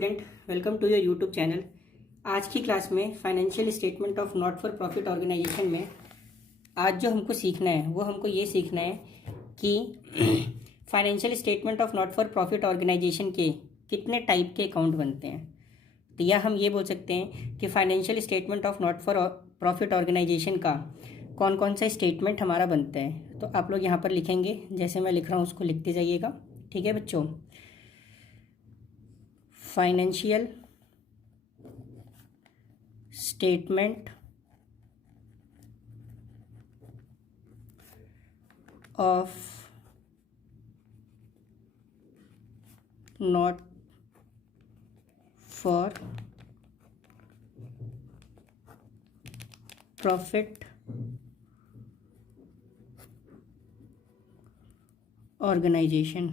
Student, welcome to your YouTube channel. आज की class में financial statement of not for profit organization में आज जो हमको सीखना है वो हमको ये सीखना है कि financial statement of not for profit organization के कितने टाइप के अकाउंट बनते हैं। तो या हम ये बोल सकते हैं कि financial statement of not for profit organization का कौन कौन सा स्टेटमेंट हमारा बनता है। तो आप लोग यहाँ पर लिखेंगे, जैसे मैं लिख रहा हूँ उसको लिखते जाइएगा, ठीक है बच्चों। Financial statement of not for profit organization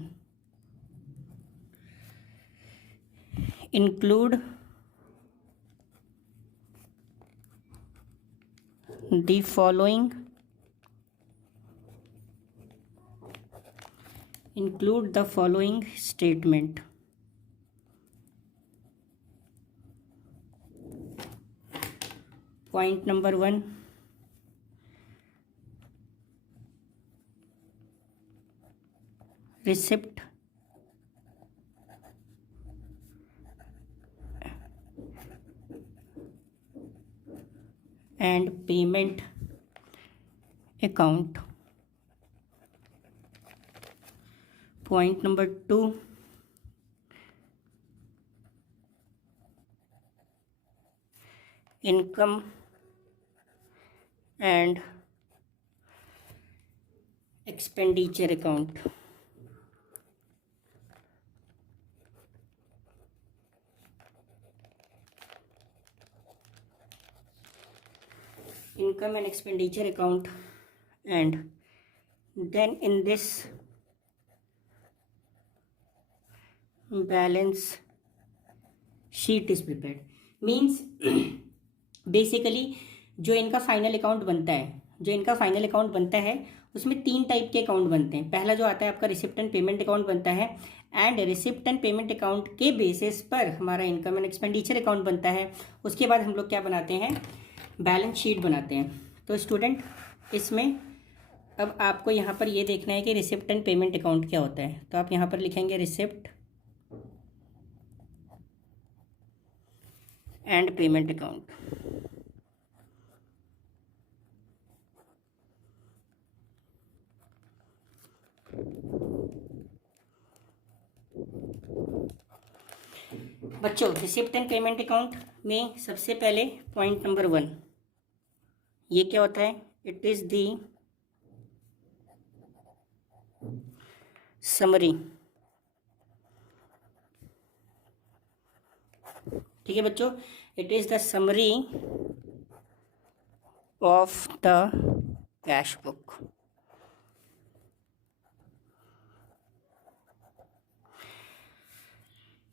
include the following statement. Point number 1, receipt and payment account. Point number 2, income and expenditure account. Income and expenditure account, and then in this balance sheet is prepared. Means basically जो इनका final account बनता है उसमें 3 type के account बनते हैं। पहला जो आता है आपका रिसिप्ट एंड पेमेंट अकाउंट बनता है, and receipt and payment account के बेसिस पर हमारा इनकम एंड एक्सपेंडिचर अकाउंट बनता है। उसके बाद हम लोग क्या बनाते हैं, बैलेंस शीट बनाते हैं। तो स्टूडेंट, इसमें अब आपको यहाँ पर ये देखना है कि रिसिप्ट एंड पेमेंट अकाउंट क्या होता है। तो आप यहाँ पर लिखेंगे रिसिप्ट एंड पेमेंट अकाउंट। बच्चों, रिसिप्ट एंड पेमेंट अकाउंट में सबसे पहले पॉइंट नंबर 1 ये क्या होता है, इट इज दी समरी। ठीक है बच्चों, it is the summary of the cash book.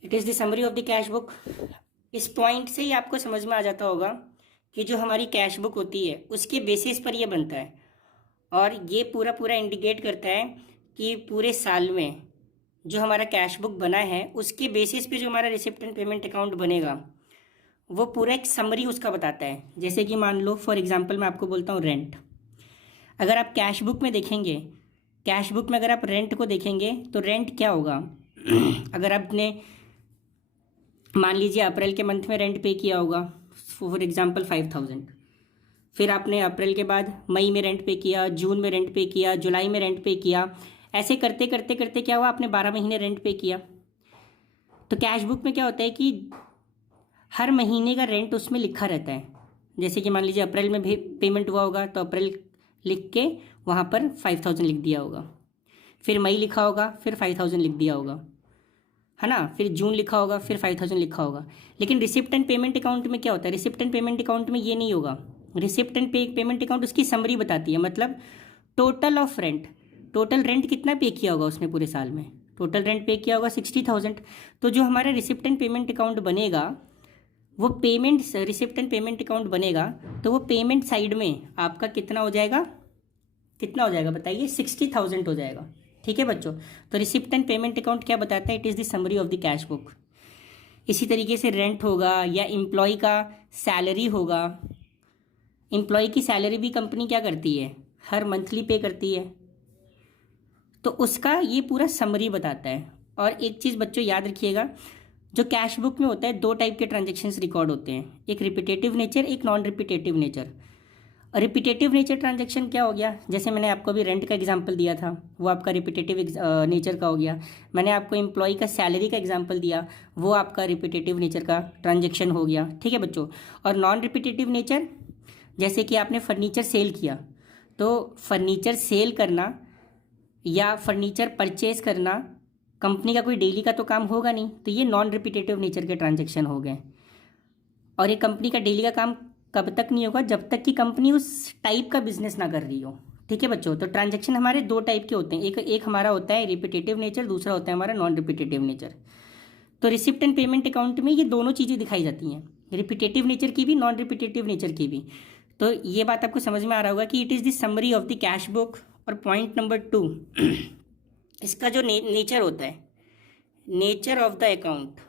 It is the summary of the cash book. इस पॉइंट से ही आपको समझ में आ जाता होगा कि जो हमारी कैश बुक होती है उसके बेसिस पर ये बनता है, और ये पूरा इंडिकेट करता है कि पूरे साल में जो हमारा कैश बुक बना है उसके बेसिस पे जो हमारा रिसिप्ट एंड पेमेंट अकाउंट बनेगा वो पूरा एक समरी उसका बताता है। जैसे कि मान लो फॉर एग्जांपल मैं आपको बोलता हूँ रेंट। अगर आप कैश बुक में देखेंगे, कैश बुक में अगर आप रेंट को देखेंगे तो रेंट क्या होगा अगर आपने मान लीजिए अप्रैल के मंथ में रेंट पे किया होगा फॉर एग्जांपल 5000, फिर आपने अप्रैल के बाद मई में रेंट पे किया, जून में रेंट पे किया, जुलाई में रेंट पे किया, ऐसे करते करते करते क्या हुआ, आपने 12 महीने रेंट पे किया। तो कैश बुक में क्या होता है कि हर महीने का रेंट उसमें लिखा रहता है। जैसे कि मान लीजिए अप्रैल में भी पेमेंट हुआ होगा तो अप्रैल लिख के वहाँ पर 5000 लिख दिया होगा, फिर मई लिखा होगा, फिर 5000 लिख दिया होगा, है ना, फिर जून लिखा होगा, फिर 5000 लिखा होगा। लेकिन रिसिप्ट एंड पेमेंट अकाउंट में क्या होता है, रिसिप्ट एंड पेमेंट अकाउंट में ये नहीं होगा। रिसिप्ट एंड पेमेंट अकाउंट उसकी समरी बताती है, मतलब total of rent, total rent कितना पे किया होगा उसने पूरे साल में, टोटल रेंट पे किया होगा 60,000। तो जो हमारा रिसिप्ट एंड पेमेंट अकाउंट बनेगा वो payment, receipt and payment account बनेगा तो वो पेमेंट साइड में आपका कितना हो जाएगा, कितना हो जाएगा बताइए, 60,000 हो जाएगा। ठीक है बच्चों, तो रिसिप्ट एंड पेमेंट अकाउंट क्या बताता है, it is the summary of the cash book. इसी तरीके से रेंट होगा या एम्प्लॉय का सैलरी होगा। एम्प्लॉय की सैलरी भी कंपनी क्या करती है, हर मंथली पे करती है, तो उसका ये पूरा समरी बताता है। और एक चीज़ बच्चों याद रखिएगा, जो कैश बुक में होता है दो टाइप के ट्रांजेक्शन्स रिकॉर्ड होते हैं, एक रिपीटेटिव नेचर, एक non repetitive nature. Repetitive nature transaction क्या हो गया, जैसे मैंने आपको अभी रेंट का एग्जांपल दिया था, वो आपका रिपीटेटिव नेचर का हो गया। मैंने आपको एम्प्लॉय का सैलरी का एग्जांपल दिया, वो आपका रिपीटेटिव नेचर का ट्रांजैक्शन हो गया, ठीक है बच्चों। और नॉन रिपीटेटिव नेचर, जैसे कि आपने फर्नीचर सेल किया, तो फर्नीचर सेल करना या फर्नीचर परचेज करना कंपनी का कोई डेली का तो काम होगा नहीं, तो ये नॉन रिपीटेटिव नेचर के ट्रांजैक्शन हो गए। और ये कंपनी का डेली का काम कब तक नहीं होगा, जब तक कि कंपनी उस टाइप का बिजनेस ना कर रही हो, ठीक है बच्चों। तो ट्रांजैक्शन हमारे दो टाइप के होते हैं, एक हमारा होता है रिपीटेटिव नेचर, दूसरा होता है हमारा नॉन रिपीटेटिव नेचर। तो रिसिप्ट एंड पेमेंट अकाउंट में ये दोनों चीज़ें दिखाई जाती हैं, रिपीटेटिव नेचर की भी, नॉन रिपीटेटिव नेचर की भी। तो ये बात आपको समझ में आ रहा होगा कि it is the summary of the cash book. और पॉइंट नंबर 2, इसका जो नेचर होता है, nature of the account,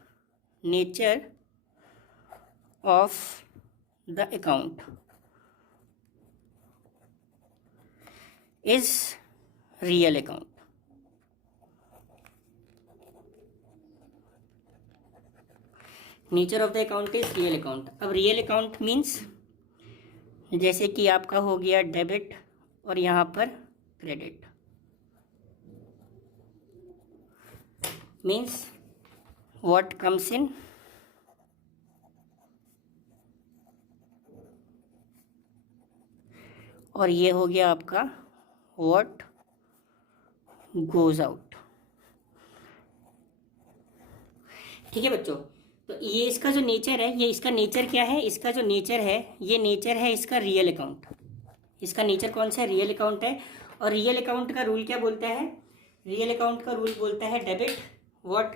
nature of the account is real account. Nature of the account is real account. अब रियल अकाउंट मीन्स जैसे कि आपका हो गया डेबिट और यहाँ पर क्रेडिट, मीन्स व्हाट कम्स इन और ये हो गया आपका व्हाट गोज आउट, ठीक है बच्चों। तो ये इसका जो नेचर है, ये इसका नेचर क्या है, इसका जो नेचर है, ये नेचर है इसका रियल अकाउंट। इसका नेचर कौन सा है, रियल अकाउंट है। और रियल अकाउंट का रूल क्या बोलता है, रियल अकाउंट का रूल बोलता है debit, what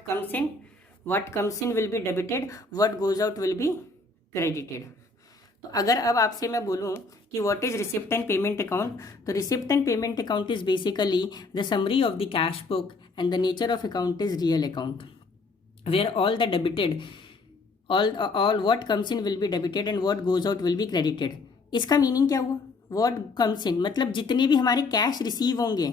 comes in will be debited, what goes out will be credited. तो अगर अब आपसे मैं बोलूं कि what is receipt and payment account, तो receipt and payment account is basically the summary of the cash book and the nature of account is real account, where all the debited all what comes in will be debited and what goes out will be credited। इसका meaning क्या हुआ, what comes in मतलब जितने भी हमारे cash receive होंगे,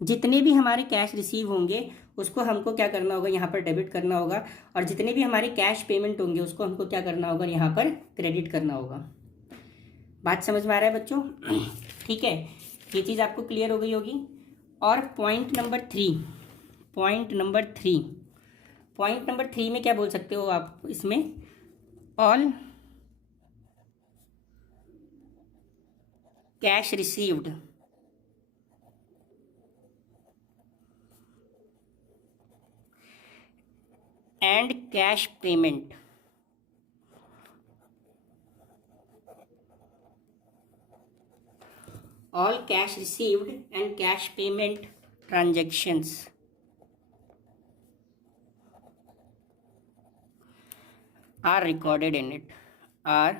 जितने भी हमारे कैश रिसीव होंगे उसको हमको क्या करना होगा, यहाँ पर डेबिट करना होगा। और जितने भी हमारे कैश पेमेंट होंगे उसको हमको क्या करना होगा, यहाँ पर क्रेडिट करना होगा। बात समझ में आ रहा है बच्चों, ठीक है, ये चीज़ आपको क्लियर हो गई होगी। और पॉइंट नंबर 3 में क्या बोल सकते हो आप, इसमें all cash received and cash payment all cash received and cash payment transactions are recorded in it, are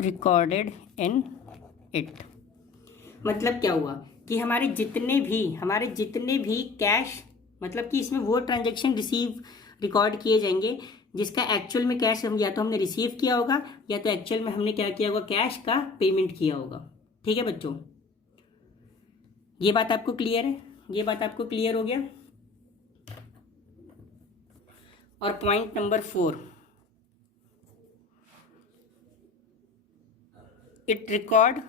recorded in it। मतलब क्या हुआ कि हमारे जितने भी कैश, मतलब कि इसमें वो ट्रांजैक्शन रिकॉर्ड किए जाएंगे जिसका एक्चुअल में कैश हम या तो हमने रिसीव किया होगा या तो एक्चुअल में हमने क्या किया होगा, कैश का पेमेंट किया होगा, ठीक है बच्चों। ये बात आपको क्लियर है, ये बात आपको क्लियर हो गया। और point number 4, it record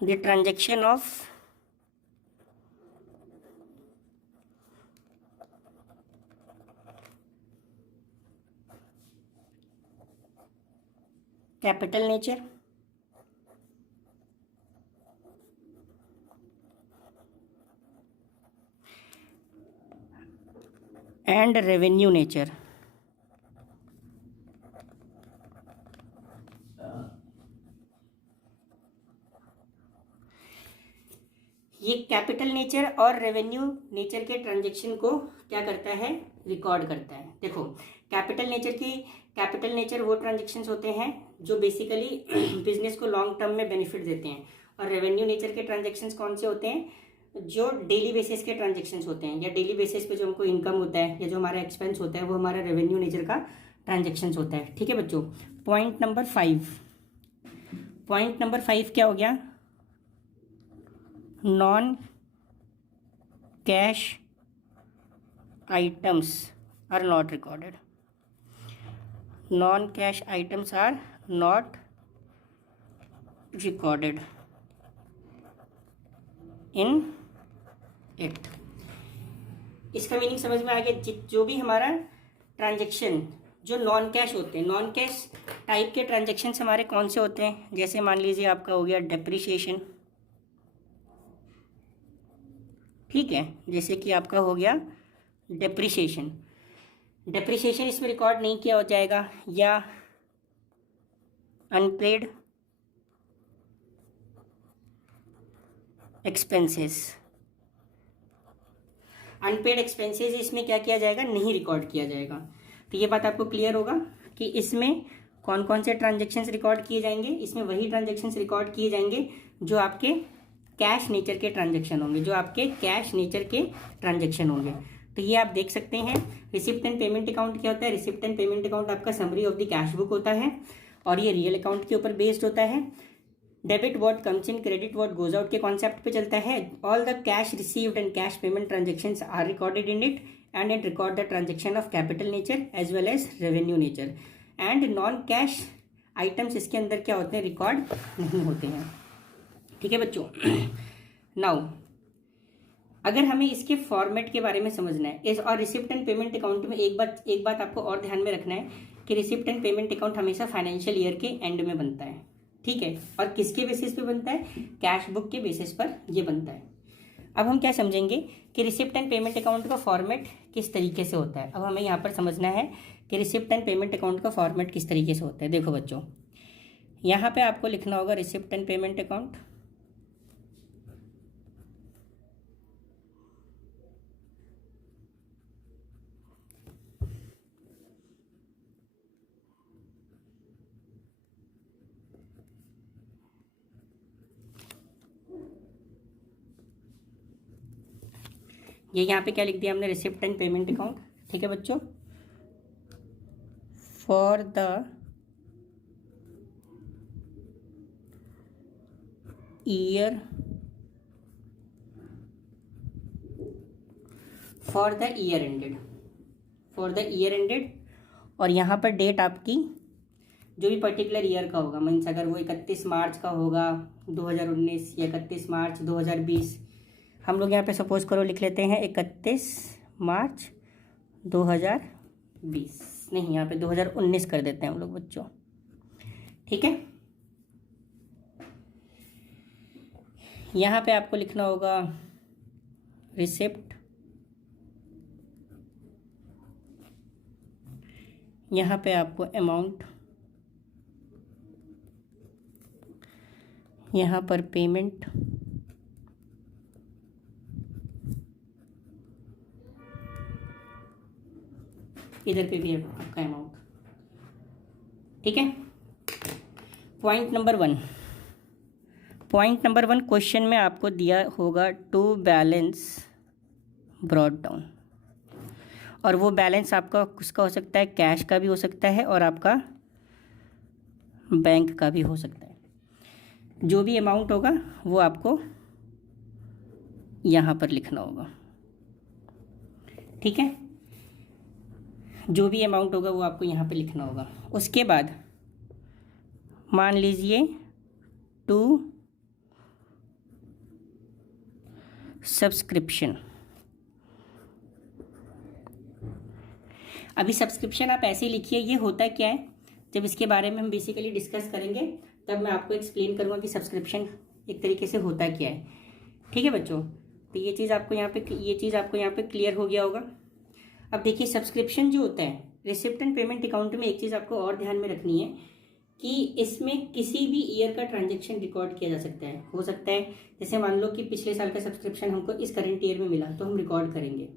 the transaction of capital nature and revenue nature। ये कैपिटल नेचर और रेवेन्यू नेचर के ट्रांजैक्शन को क्या करता है, रिकॉर्ड करता है। देखो कैपिटल नेचर वो ट्रांजैक्शंस होते हैं जो बेसिकली बिजनेस को लॉन्ग टर्म में बेनिफिट देते हैं। और रेवेन्यू नेचर के ट्रांजेक्शन्स कौन से होते हैं? जो डेली बेसिस के ट्रांजेक्शन्स होते हैं, या डेली बेसिस पे जो हमको इनकम होता है या जो हमारा एक्सपेंस होता है वो हमारा रेवेन्यू नेचर का ट्रांजेक्शन्स होता है। ठीक है बच्चों। पॉइंट नंबर 5 क्या हो गया? Non cash items are not recorded. Non cash items are not recorded in it. इसका मीनिंग समझ में आ गया? जो भी हमारा ट्रांजेक्शन जो नॉन कैश होते हैं, नॉन कैश टाइप के ट्रांजेक्शन हमारे कौन से होते हैं? जैसे मान लीजिए आपका हो गया डेप्रिसिएशन, ठीक है, जैसे कि आपका हो गया डेप्रिसिएशन इसमें रिकॉर्ड नहीं किया हो जाएगा। या अनपेड एक्सपेंसेस, इसमें क्या किया जाएगा? नहीं रिकॉर्ड किया जाएगा। तो ये बात आपको क्लियर होगा कि इसमें कौन कौन से ट्रांजेक्शन्स रिकॉर्ड किए जाएंगे। इसमें वही ट्रांजेक्शन्स रिकॉर्ड किए जाएंगे जो आपके कैश नेचर के ट्रांजेक्शन होंगे, तो ये आप देख सकते हैं। रिसिप्ट एंड पेमेंट अकाउंट क्या होता है? रिसिप्ट एंड पेमेंट अकाउंट आपका summary of the cash book होता है और ये रियल अकाउंट के ऊपर बेस्ड होता है। Debit what comes in, credit what goes out के कॉन्सेप्ट पे चलता है। All the cash received and cash payment transactions are recorded in it and it record the transaction of capital nature as well as revenue nature. And non cash items इसके अंदर क्या होते हैं? Record नहीं होते हैं। ठीक है बच्चों। नाउ अगर हमें इसके फॉर्मेट के बारे में समझना है इस और रिसिप्ट एंड पेमेंट अकाउंट में एक बात आपको और ध्यान में रखना है कि रिसिप्ट एंड पेमेंट अकाउंट हमेशा फाइनेंशियल ईयर के एंड में बनता है। ठीक है, और किसके बेसिस पे बनता है? कैश बुक के बेसिस पर ये बनता है। अब हम क्या समझेंगे कि रिसिप्ट एंड पेमेंट अकाउंट का फॉर्मेट किस तरीके से होता है। अब हमें यहाँ पर समझना है कि रिसिप्ट एंड पेमेंट अकाउंट का फॉर्मेट किस तरीके से होता है। देखो बच्चों, यहाँ पे आपको लिखना होगा रिसिप्ट एंड पेमेंट अकाउंट। ये यहाँ पे क्या लिख दिया हमने? Receipt and payment account. ठीक है बच्चों। फॉर द ईयर एंडेड और यहाँ पर डेट आपकी जो भी पर्टिकुलर ईयर का होगा, मीन्स अगर वो 31 मार्च का होगा 2019 या 31 मार्च 2020, हम लोग यहाँ पे सपोज करो लिख लेते हैं 31 मार्च 2020, नहीं यहाँ पे 2019 कर देते हैं हम लोग बच्चों। ठीक है, यहाँ पे आपको लिखना होगा रिसिप्ट, यहाँ पे आपको अमाउंट, यहाँ पर पेमेंट, इधर पे भी आपका अमाउंट। ठीक है। पॉइंट नंबर वन क्वेश्चन में आपको दिया होगा टू बैलेंस ब्रॉट डाउन, और वो बैलेंस आपका किसका हो सकता है? कैश का भी हो सकता है और आपका बैंक का भी हो सकता है। जो भी अमाउंट होगा वो आपको यहाँ पर लिखना होगा। ठीक है, जो भी अमाउंट होगा वो आपको यहाँ पे लिखना होगा। उसके बाद मान लीजिए टू सब्सक्रिप्शन। अभी सब्सक्रिप्शन आप ऐसे ही लिखिए। ये होता क्या है, जब इसके बारे में हम बेसिकली डिस्कस करेंगे तब मैं आपको एक्सप्लेन करूँगा कि सब्सक्रिप्शन एक तरीके से होता क्या है। ठीक है बच्चों, तो ये चीज़ आपको यहाँ पे क्लियर हो गया होगा। अब देखिए, सब्सक्रिप्शन जो होता है रिसिप्ट एंड पेमेंट अकाउंट में, एक चीज़ आपको और ध्यान में रखनी है कि इसमें किसी भी ईयर का ट्रांजैक्शन रिकॉर्ड किया जा सकता है। हो सकता है जैसे मान लो कि पिछले साल का सब्सक्रिप्शन हमको इस करंट ईयर में मिला तो हम रिकॉर्ड करेंगे।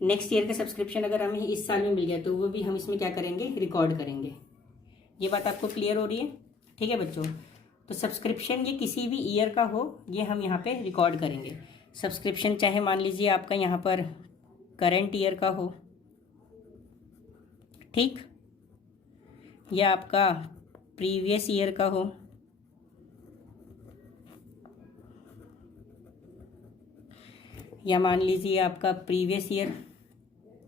नेक्स्ट ईयर का सब्सक्रिप्शन अगर हमें इस साल में मिल गया तो वो भी हम इसमें क्या करेंगे? रिकॉर्ड करेंगे। ये बात आपको क्लियर हो रही है? ठीक है बच्चों, तो सब्सक्रिप्शन ये किसी भी ईयर का हो, ये हम यहाँ पे रिकॉर्ड करेंगे। सब्सक्रिप्शन चाहे मान लीजिए आपका यहाँ पर करंट ईयर का हो, ठीक, या आपका प्रीवियस ईयर का हो, या मान लीजिए आपका प्रीवियस ईयर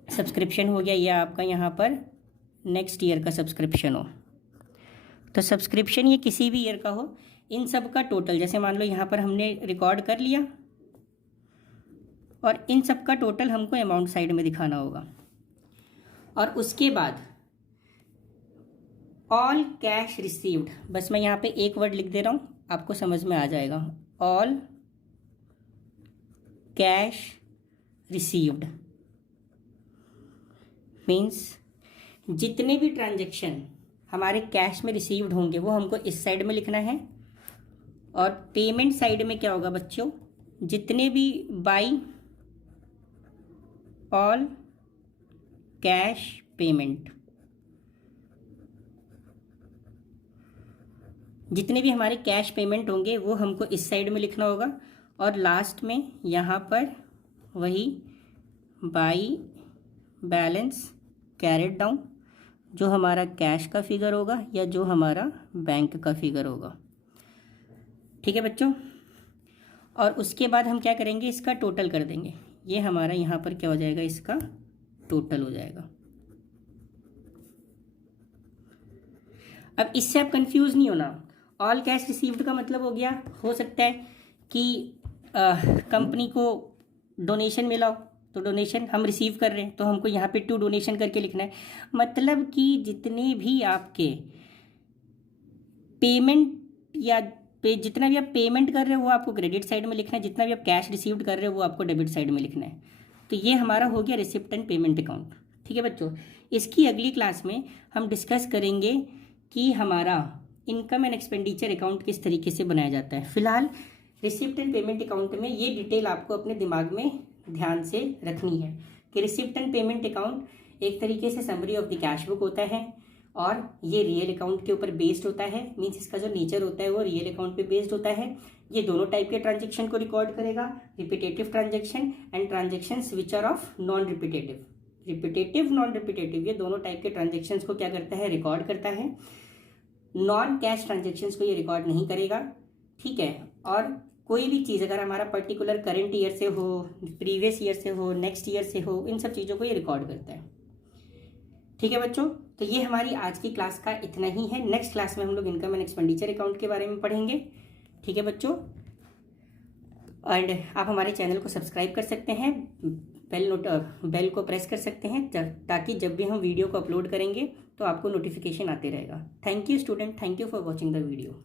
सब्सक्रिप्शन हो गया, या आपका यहाँ पर नेक्स्ट ईयर का सब्सक्रिप्शन हो। तो सब्सक्रिप्शन ये किसी भी ईयर का हो, इन सब का टोटल, जैसे मान लो यहाँ पर हमने रिकॉर्ड कर लिया, और इन सब का टोटल हमको अमाउंट साइड में दिखाना होगा। और उसके बाद ऑल कैश रिसीव्ड, बस मैं यहाँ पे एक वर्ड लिख दे रहा हूँ, आपको समझ में आ जाएगा। ऑल कैश रिसीव्ड मीन्स जितने भी ट्रांजैक्शन हमारे कैश में रिसीव्ड होंगे वो हमको इस साइड में लिखना है। और पेमेंट साइड में क्या होगा बच्चों, जितने भी बाई ऑल कैश पेमेंट, जितने भी हमारे कैश पेमेंट होंगे वो हमको इस साइड में लिखना होगा। और लास्ट में यहाँ पर वही बाई बैलेंस कैरेट डाउन, जो हमारा कैश का फिगर होगा या जो हमारा बैंक का फिगर होगा। ठीक है बच्चों, और उसके बाद हम क्या करेंगे, इसका टोटल कर देंगे। ये हमारा यहाँ पर क्या हो जाएगा, इसका टोटल हो जाएगा। अब इससे आप कंफ्यूज नहीं होना। ऑल कैश रिसीव्ड का मतलब हो गया, हो सकता है कि कंपनी को डोनेशन मिला हो, तो डोनेशन हम रिसीव कर रहे हैं तो हमको यहाँ पे टू डोनेशन करके लिखना है। मतलब कि जितने भी आपके पेमेंट या जितना भी आप पेमेंट कर रहे हो वो आपको क्रेडिट साइड में लिखना है, जितना भी आप कैश रिसीव्ड कर रहे हो वो आपको डेबिट साइड में लिखना है। तो ये हमारा हो गया रिसिप्ट एंड पेमेंट अकाउंट। ठीक है बच्चों, इसकी अगली क्लास में हम डिस्कस करेंगे कि हमारा इनकम एंड एक्सपेंडिचर अकाउंट किस तरीके से बनाया जाता है। फिलहाल रिसिप्ट एंड पेमेंट अकाउंट में ये डिटेल आपको अपने दिमाग में ध्यान से रखनी है कि रिसिप्ट एंड पेमेंट अकाउंट एक तरीके से summary of the cash book होता है, और ये रियल अकाउंट के ऊपर बेस्ड होता है। मीन्स इसका जो नेचर होता है वो रियल अकाउंट पे बेस्ड होता है। ये दोनों टाइप के ट्रांजेक्शन को रिकॉर्ड करेगा, repetitive transaction and transactions which are of non repetitive. Repetitive, non repetitive, ये दोनों टाइप के ट्रांजेक्शन्स को क्या करता है, रिकॉर्ड करता है। नॉन कैश ट्रांजेक्शन्स को ये रिकॉर्ड नहीं करेगा। ठीक है, और कोई भी चीज़ अगर हमारा पर्टिकुलर करंट ईयर से हो, प्रीवियस ईयर से हो, नेक्स्ट ईयर से हो, इन सब चीज़ों को ये रिकॉर्ड करता है। ठीक है बच्चों, तो ये हमारी आज की क्लास का इतना ही है। नेक्स्ट क्लास में हम लोग इनकम एंड एक्सपेंडिचर अकाउंट के बारे में पढ़ेंगे। ठीक है बच्चों, एंड आप हमारे चैनल को सब्सक्राइब कर सकते हैं, बेल को प्रेस कर सकते हैं, ताकि जब भी हम वीडियो को अपलोड करेंगे तो आपको नोटिफिकेशन आते रहेगा। Thank you student, thank you for watching the video.